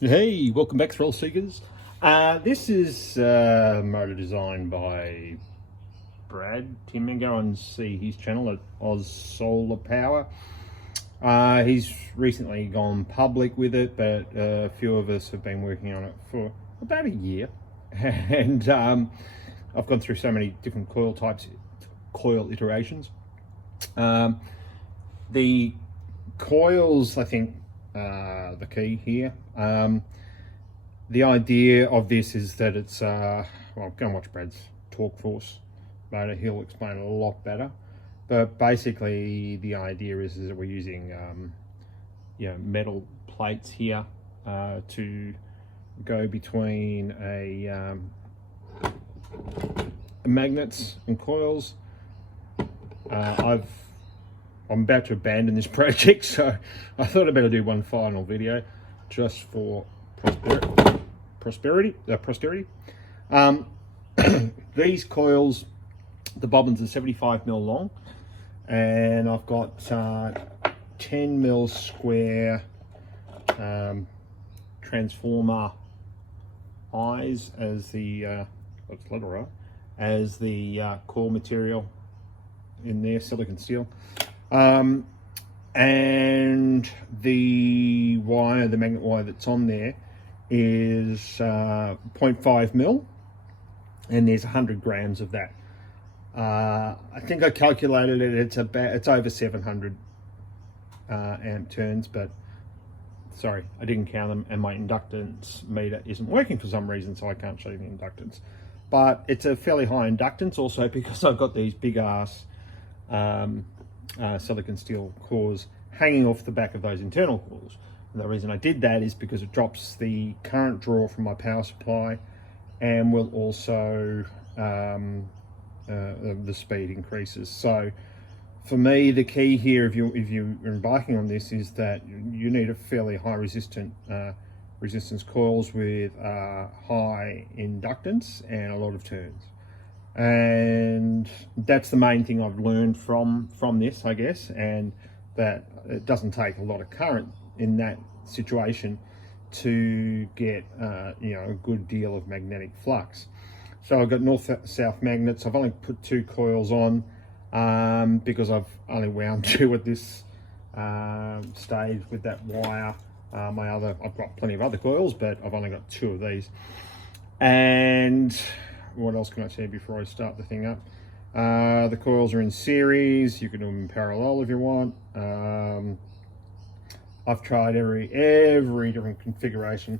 Hey, welcome back, thrill seekers. This is motor designed by Brad Tim. Go and see his channel at Oz Solar Power. He's recently gone public with it, but a few of us have been working on it for about a year, and I've gone through so many different coil types, coil iterations. The coils, I think, the key here. The idea of this is that it's, well, go and watch Brad's Torque Force motor, he'll explain it a lot better. But basically the idea is that we're using metal plates here to go between magnets and coils. I'm about to abandon this project, so I thought I'd better do one final video just for posterity. These coils, the bobbins are 75mm long, and I've got 10mm square transformer eyes as the as the core material in there, silicon steel. And the wire, the magnet wire that's on there is 0.5mm, and there's 100 grams of that. I think I calculated it, it's over 700 amp turns, but sorry, I didn't count them, and my inductance meter isn't working for some reason, so I can't show you the inductance. But it's a fairly high inductance also because I've got these big ass silicon steel cores hanging off the back of those internal cores. And the reason I did that is because it drops the current draw from my power supply, and will also the speed increases. So for me, the key here, if you're embarking on this, is that you need a fairly high resistance coils with high inductance and a lot of turns. And that's the main thing I've learned from this, I guess, and that it doesn't take a lot of current in that situation to get a good deal of magnetic flux. So I've got north-south magnets. I've only put 2 coils on because I've only wound 2 at this stage with that wire. I've got plenty of other coils, but I've only got 2 of these. And what else can I say before I start the thing up? The coils are in series. You can do them in parallel if you want. I've tried every different configuration,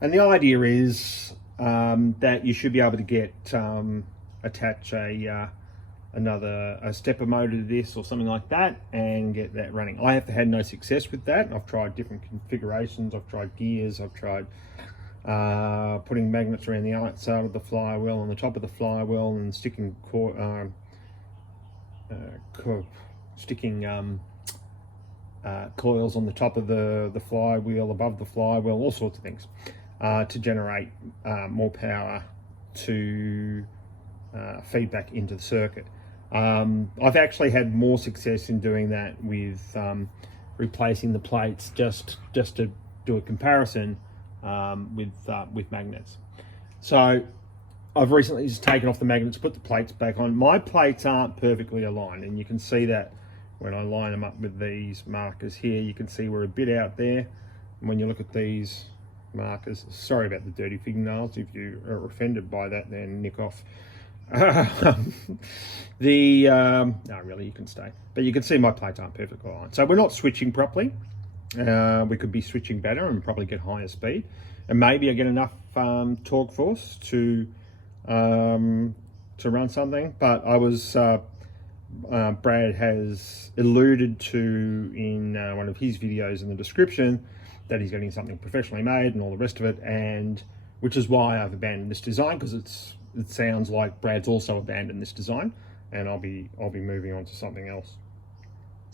and the idea is that you should be able to get attach another stepper motor to this or something like that and get that running. I have had no success with that. I've tried different configurations. I've tried gears. I've tried putting magnets around the outside of the flywheel, on the top of the flywheel, and sticking coils on the top of the flywheel, above the flywheel, all sorts of things to generate more power to feed back into the circuit. I've actually had more success in doing that with replacing the plates, just to do a comparison with magnets. So I've recently just taken off the magnets, put the plates back on. My plates aren't perfectly aligned, and you can see that when I line them up with these markers here. You can see we're a bit out there. And when you look at these markers, sorry about the dirty fingernails. If you are offended by that, then nick off. No, really, you can stay. But you can see my plates aren't perfectly aligned. So we're not switching properly. We could be switching better and probably get higher speed, and maybe I get enough torque force to run something. But I was Brad has alluded to in one of his videos in the description that he's getting something professionally made and all the rest of it, and which is why I've abandoned this design, because it sounds like Brad's also abandoned this design, and I'll be moving on to something else.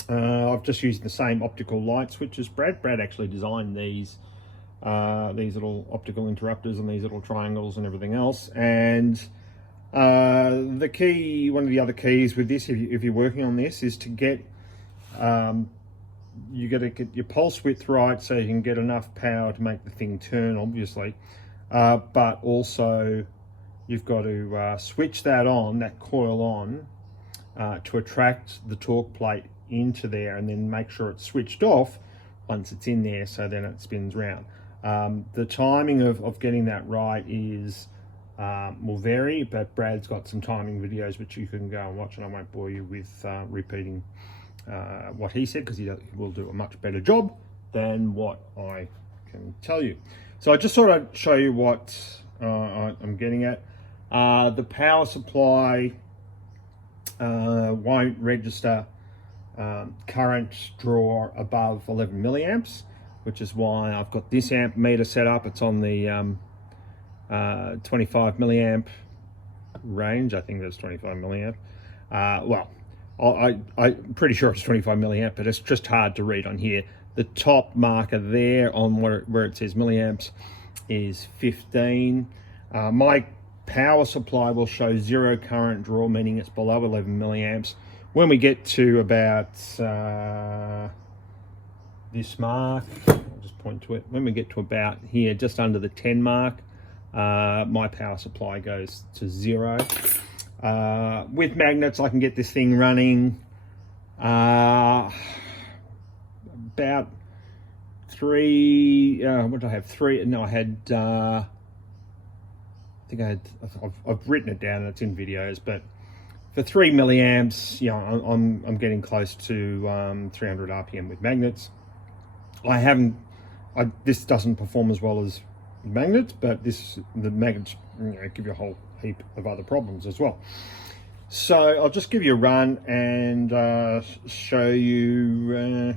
I've just used the same optical light switch as Brad. Brad actually designed these little optical interrupters and these little triangles and everything else. And the key, one of the other keys with this, if you're working on this, is to get you got to get your pulse width right so you can get enough power to make the thing turn, obviously, but also you've got to switch that on, that coil on, to attract the torque plate into there, and then make sure it's switched off once it's in there, so then it spins round. The timing of getting that right is will vary, but Brad's got some timing videos which you can go and watch, and I won't bore you with repeating what he said, because he will do a much better job than what I can tell you. So I just thought I'd show you what I'm getting at. The power supply won't register current draw above 11 milliamps, which is why I've got this amp meter set up. It's on the 25 milliamp range. I think that's 25 milliamp. Well, I'm pretty sure it's 25 milliamp, but it's just hard to read on here. The top marker there on where it says milliamps is 15. My power supply will show zero current draw, meaning it's below 11 milliamps. When we get to about this mark, I'll just point to it. When we get to about here, just under the 10 mark, my power supply goes to 0. With magnets, I can get this thing running about 3. What did I have? 3. No, I had. I think I had. I've written it down and it's in videos, but for 3 milliamps, you know, I'm getting close to 300 RPM with magnets. This doesn't perform as well as magnets, but the magnets, you know, give you a whole heap of other problems as well. So I'll just give you a run and show you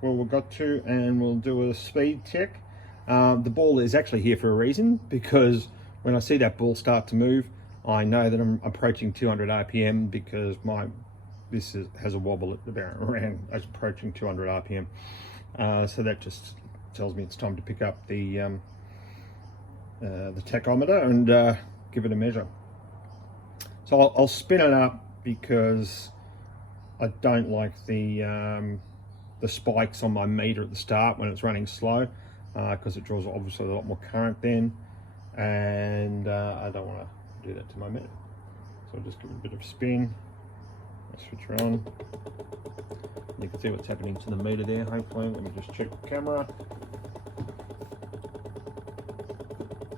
where we got to, and we'll do a speed check. The ball is actually here for a reason, because when I see that ball start to move, I know that I'm approaching 200 RPM, because this has a wobble at the bearing around approaching 200 RPM. So that just tells me it's time to pick up the tachometer and give it a measure. So I'll spin it up, because I don't like the spikes on my meter at the start when it's running slow, because it draws obviously a lot more current then, and I don't want to do that to my meter. So I'll just give it a bit of a spin. I'll switch her on. You can see what's happening to the meter there, hopefully. Let me just check the camera.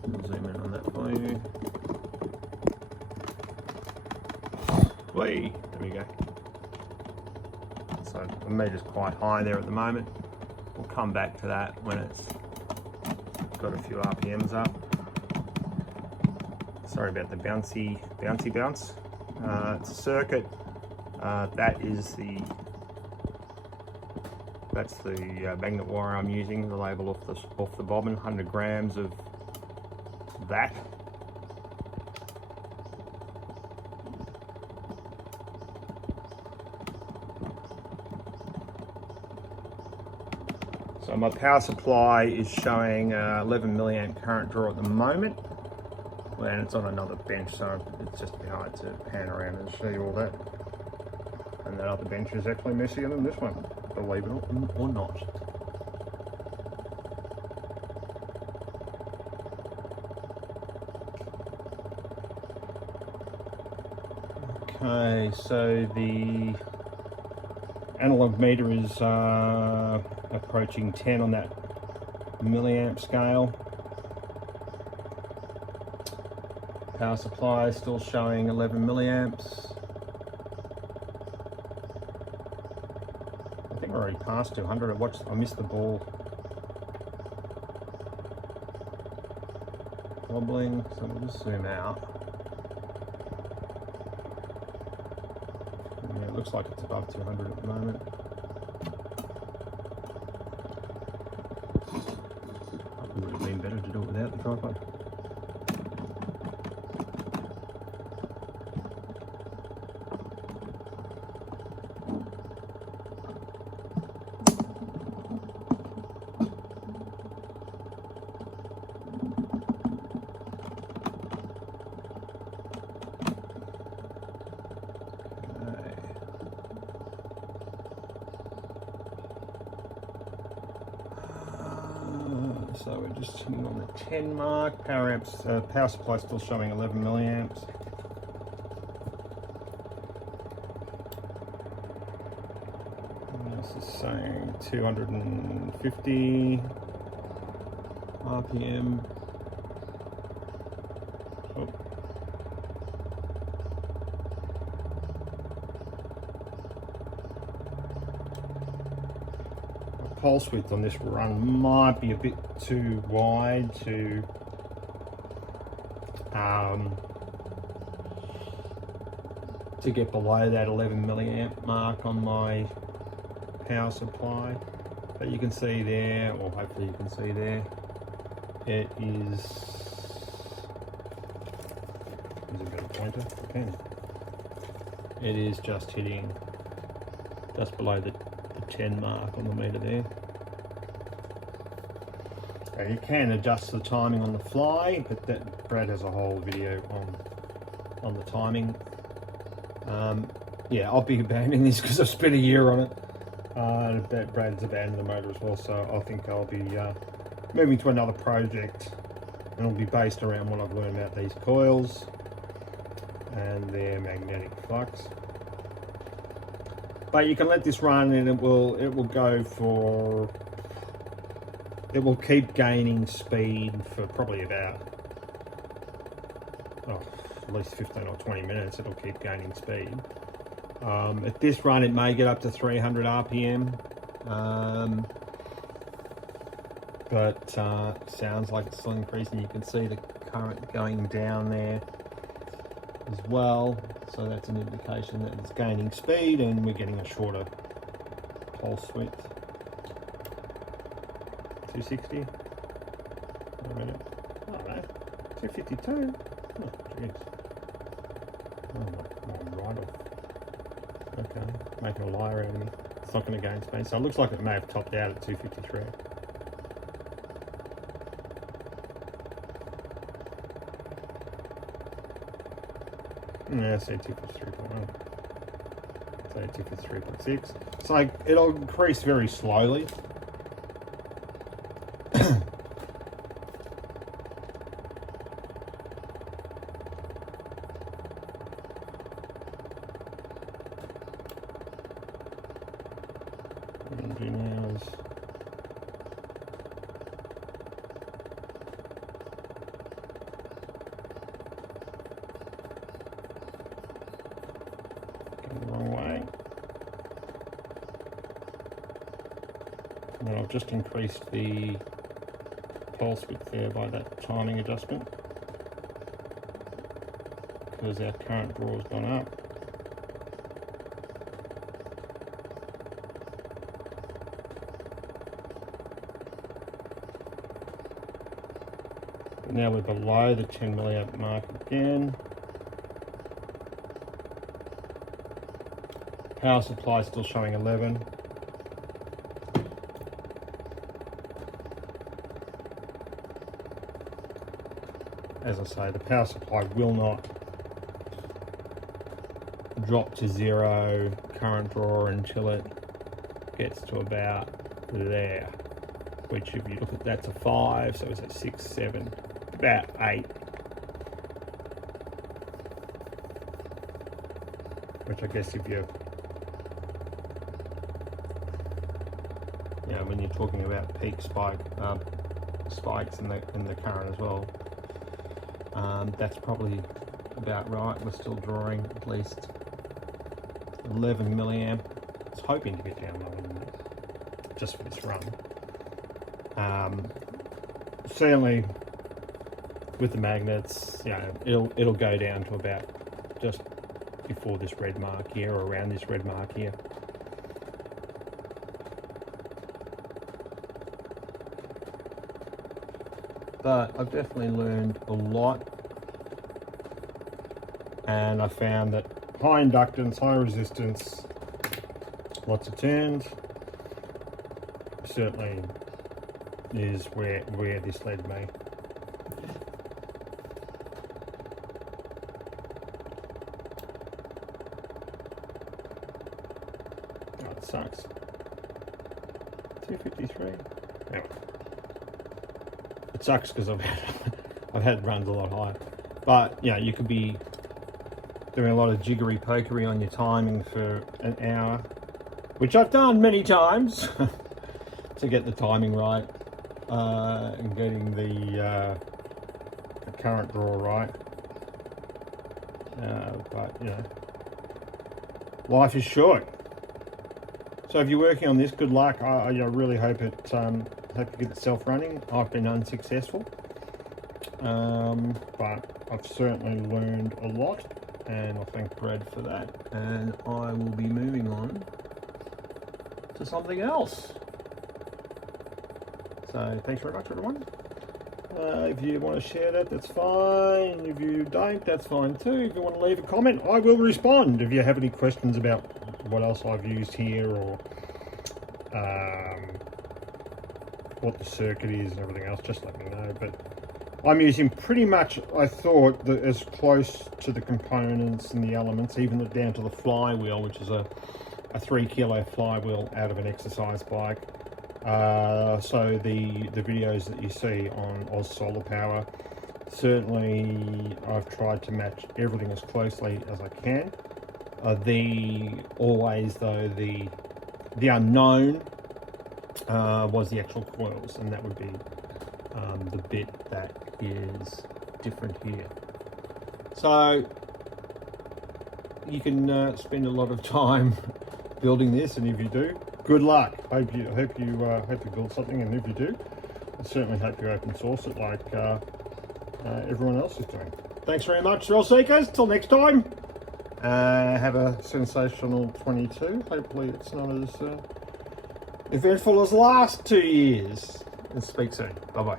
I'll zoom in on that for you. Whee! There we go. So the meter's quite high there at the moment. We'll come back to that when it's got a few RPMs up. Sorry about the bouncy bounce. It's a circuit. That's the magnet wire I'm using. The label off the bobbin. 100 grams of that. So my power supply is showing 11 milliamp current draw at the moment, and it's on another bench, so it's just a bit hard to pan around and show you all that. And that other bench is actually messier than this one, believe it or not. Okay, so the analog meter is approaching 10 on that milliamp scale. Power supply is still showing 11 milliamps. I think we're already past 200. I missed the ball wobbling, so we'll just zoom out. Yeah, it looks like it's above 200 at the moment. It would have been better to do it without the tripod. So we're just hitting on the 10 mark. Power supply still showing 11 milliamps. And this is saying 250 RPM. Oh. Pulse width on this run might be a bit too wide to get below that 11 milliamp mark on my power supply, but you can see there, or hopefully you can see there, it is. Is a better pointer? Okay. It is just hitting just below the 10 mark on the meter there. You can adjust the timing on the fly, but that Brad has a whole video on the timing. Yeah, I'll be abandoning this because I've spent a year on it. Brad's abandoned the motor as well, so I think I'll be moving to another project, and it'll be based around what I've learned about these coils and their magnetic flux. But you can let this run, and it will keep gaining speed for probably about at least 15 or 20 minutes. It'll keep gaining speed. At this run it may get up to 300 RPM, but sounds like it's still increasing. You can see the current going down there as well, so that's an indication that it's gaining speed and we're getting a shorter pulse width. 260. Wait a minute. Oh no, 252. Oh jeez. Oh, I'm right off. Okay, making a liar out of me. It's not going to gain speed, so it looks like it may have topped out at 253. Yeah, say 253.1. Say 253.6. So it'll increase very slowly. Engineers. Going the wrong way. And I've just increased the pulse width there by that timing adjustment because our current draw has gone up. Now we're below the 10 milliamp mark again. Power supply still showing 11. As I say, the power supply will not drop to zero current draw until it gets to about there, which if you look at that's a 5, so it's at 6, 7. About 8, which I guess if you're, when you're talking about peak spikes in the current as well, that's probably about right. We're still drawing at least 11 milliamp. I was hoping to get down lower than that just for this run. Certainly. With the magnets, it'll go down to about just before this red mark here, or around this red mark here. But I've definitely learned a lot, and I found that high inductance, high resistance, lots of turns certainly is where this led me. Sucks. 253. Anyway. It sucks because I've had runs a lot higher. But yeah, you could be doing a lot of jiggery pokery on your timing for an hour, which I've done many times to get the timing right and getting the current draw right. But you know, life is short. So if you're working on this, good luck. I really hope it hope you get itself running. I've been unsuccessful, but I've certainly learned a lot, and I thank Brad for that. And I will be moving on to something else. So thanks very much, everyone. If you want to share that, that's fine. If you don't, that's fine too. If you want to leave a comment, I will respond. If you have any questions about what else I've used here, or what the circuit is and everything else, just let me know. But I'm using pretty much, I thought, as close to the components and the elements, even down to the flywheel, which is a 3 kilo flywheel out of an exercise bike. So the videos that you see on Oz Solar Power, certainly I've tried to match everything as closely as I can. The unknown was the actual coils, and that would be the bit that is different here. So you can spend a lot of time building this, and if you do, good luck. Hope you build something, and if you do, I certainly hope you open source it like everyone else is doing. Thanks very much, thrill seekers. Till next time. Have a sensational 22. Hopefully it's not as eventful as the last 2 years. And speak soon. Bye bye.